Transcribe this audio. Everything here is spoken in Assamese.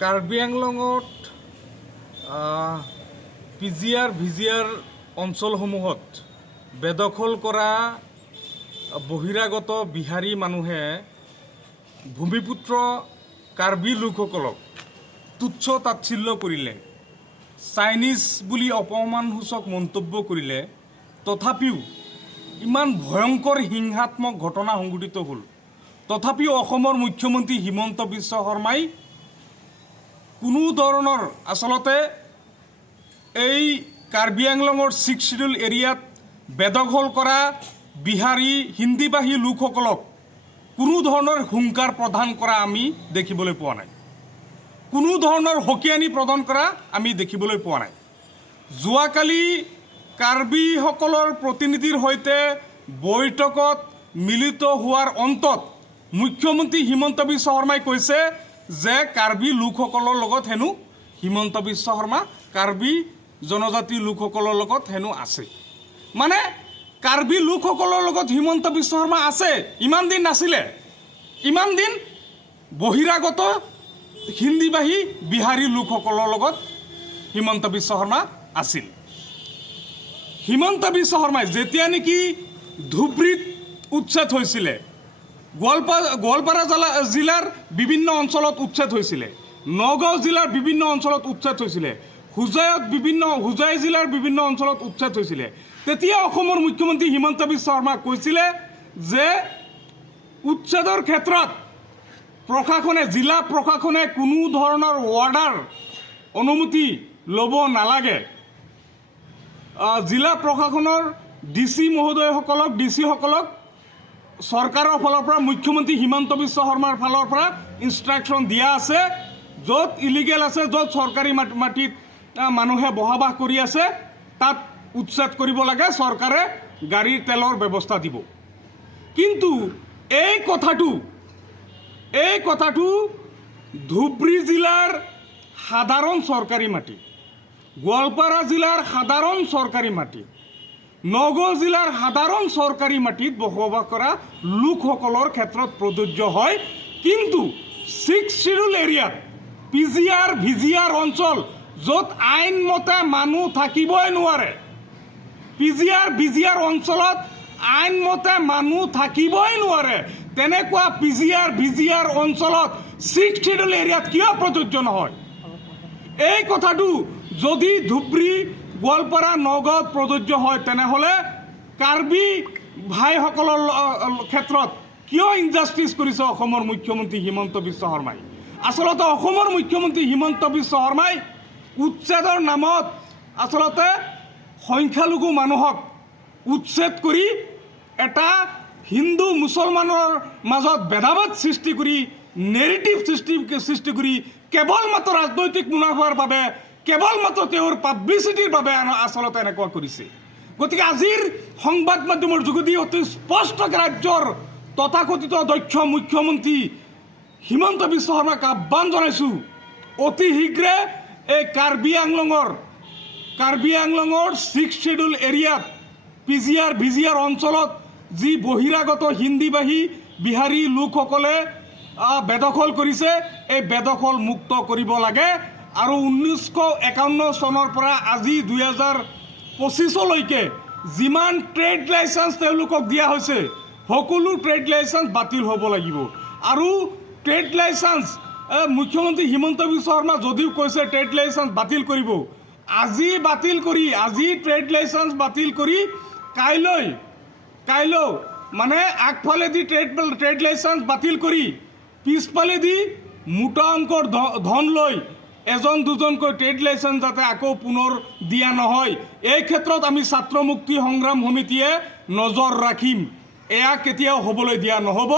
কাৰ্বি আংলঙত পিজিআৰ ভিজিআৰ অঞ্চলসমূহত বেদখল কৰা বহিৰাগত বিহাৰী মানুহে ভূমিপুত্ৰ কাৰ্বি লোকসকলক তুচ্ছ তাচ্ছিল্য কৰিলে, চাইনিজ বুলি অপমানসূচক মন্তব্য কৰিলে। তথাপিও ইমান ভয়ংকৰ হিংসাত্মক ঘটনা সংঘটিত হ'ল। তথাপিও অসমৰ মুখ্যমন্ত্ৰী হিমন্ত বিশ্ব শৰ্মাই কোনো ধৰণৰ আচলতে এই কাৰ্বি আংলঙৰ 6 শিডিউল এৰিয়াত বেদখল কৰা বিহাৰী হিন্দীভাষী লোকসকলক কোনো ধৰণৰ হুংকাৰ প্ৰদান কৰা আমি দেখিবলৈ পোৱা নাই, কোনো ধৰণৰ হকিয়ানি প্ৰদান কৰা আমি দেখিবলৈ পোৱা নাই। যোৱাকালি কাৰ্বিসকলৰ প্ৰতিনিধিৰ সৈতে বৈঠকত মিলিত হোৱাৰ অন্তত মুখ্যমন্ত্ৰী হিমন্ত বিশ্ব শৰ্মাই কৈছে যে কাৰ্বি লোকসকলৰ লগত হেনো হিমন্ত বিশ্ব শৰ্মা কাৰ্বি জনজাতি লোকসকলৰ লগত হেনো আছে। মানে কাৰ্বি লোকসকলৰ লগত হিমন্ত বিশ্ব শৰ্মা আছে, ইমান দিন নাছিলে। ইমান দিন বহিৰাগত হিন্দীভাষী বিহাৰী লোকসকলৰ লগত হিমন্ত বিশ্ব শৰ্মা আছিল। হিমন্ত বিশ্ব শৰ্মাই যেতিয়া নেকি ধুবুৰীত উচ্ছেদ হৈছিলে, গোৱালপাৰা জিলাৰ বিভিন্ন অঞ্চলত উচ্ছেদ হৈছিলে, নগাঁও জিলাৰ বিভিন্ন অঞ্চলত উচ্ছেদ হৈছিলে, হোজাই জিলাৰ বিভিন্ন অঞ্চলত উচ্ছেদ হৈছিলে, তেতিয়া অসমৰ মুখ্যমন্ত্ৰী হিমন্ত বিশ্ব শৰ্মাই কৈছিলে যে উচ্ছেদৰ ক্ষেত্ৰত জিলা প্ৰশাসনে কোনো ধৰণৰ অৰ্ডাৰ অনুমতি ল'ব নালাগে। জিলা প্ৰশাসনৰ ডিচিসকলক চৰকাৰৰ ফালৰ পৰা মুখ্যমন্ত্ৰী হিমন্ত বিশ্ব শৰ্মাৰ ফালৰ পৰা ইনষ্ট্ৰাকশ্যন দিয়া আছে, য'ত ইলিগেল আছে, য'ত চৰকাৰী মাটিত মানুহে বসবাস কৰি আছে, তাত উচ্ছেদ কৰিব লাগে, চৰকাৰে গাড়ীৰ তেলৰ ব্যৱস্থা দিব। কিন্তু এই কথাটো ধুবুৰী জিলাৰ সাধাৰণ চৰকাৰী মাটি, গোৱালপাৰা জিলাৰ সাধাৰণ চৰকাৰী মাটি, নগাঁও জিলাৰ সাধাৰণ চৰকাৰী মাটিত বসবাস কৰা লোকসকলৰ ক্ষেত্ৰত প্ৰযোজ্য হয়। কিন্তু 6 শিডিউল এৰিয়াত পিজিআৰ ভিজিআৰ অঞ্চল, য'ত আইনমতে মানুহ থাকিবই নোৱাৰে, পিজিআৰ ভিজিআৰ অঞ্চলত আইনমতে মানুহ থাকিবই নোৱাৰে, তেনেকুৱা পিজিআৰ ভিজিআৰ অঞ্চলত 6 শিডিউল এৰিয়াত কিয় প্ৰযোজ্য নহয়? এই কথাটো যদি ধুবুৰী, গোৱালপাৰা, নগাঁৱত প্ৰযোজ্য হয়, তেনেহ'লে কাৰ্বি ভাইসকলৰ ক্ষেত্ৰত কিয় ইনজাষ্টিছ কৰিছে অসমৰ মুখ্যমন্ত্ৰী হিমন্ত বিশ্ব শৰ্মাই? আচলতে অসমৰ মুখ্যমন্ত্ৰী হিমন্ত বিশ্ব শৰ্মাই উচ্ছেদৰ নামত আচলতে সংখ্যালঘু মানুহক উচ্ছেদ কৰি এটা হিন্দু মুছলমানৰ মাজত ভেদাভেদ সৃষ্টি কৰি, নেৰেটিভ সৃষ্টি কৰি, কেৱল মাত্ৰ ৰাজনৈতিক মুনাফাৰ বাবে, কেৱল মাত্ৰ তেওঁৰ পাব্লিচিটিৰ বাবে আচলতে এনেকুৱা কৰিছে। গতিকে আজিৰ সংবাদ মাধ্যমৰ যোগেদি অতি স্পষ্টকৈ ৰাজ্যৰ তথাকথিত দক্ষ মুখ্যমন্ত্ৰী হিমন্ত বিশ্ব শৰ্মাক আহ্বান জনাইছোঁ, অতি শীঘ্ৰে এই কাৰ্বি আংলঙৰ 6 শিডিউল এৰিয়াত পিজিআৰ ভিজিআৰ অঞ্চলত যি বহিৰাগত হিন্দীভাষী বিহাৰী লোকসকলে বেদখল কৰিছে, এই বেদখল মুক্ত কৰিব লাগে। আৰু 1951 চনৰ পৰা আজি 2025লৈকে যিমান ট্ৰেড লাইচেঞ্চ তেওঁলোকক দিয়া হৈছে, সকলো ট্ৰেড লাইচেঞ্চ বাতিল হ'ব লাগিব। আৰু ট্ৰেড লাইচেঞ্চ মুখ্যমন্ত্ৰী হিমন্ত বিশ্ব শৰ্মা যদিও কৈছে ট্ৰেড লাইচেঞ্চ বাতিল কৰিব, আজি ট্ৰেড লাইচেঞ্চ বাতিল কৰি কাইলৈ মানে আগফালেদি ট্ৰেড লাইচেঞ্চ বাতিল কৰি পিছফালেদি মোটা অংকৰ ধন লৈ এজন দুজনকৈ ট্ৰেড লাইচেঞ্চ যাতে আকৌ পুনৰ দিয়া নহয়, এই ক্ষেত্ৰত আমি ছাত্ৰ মুক্তি সংগ্ৰাম সমিতিয়ে নজৰ ৰাখিম। এয়া কেতিয়াও হ'বলৈ দিয়া নহ'ব।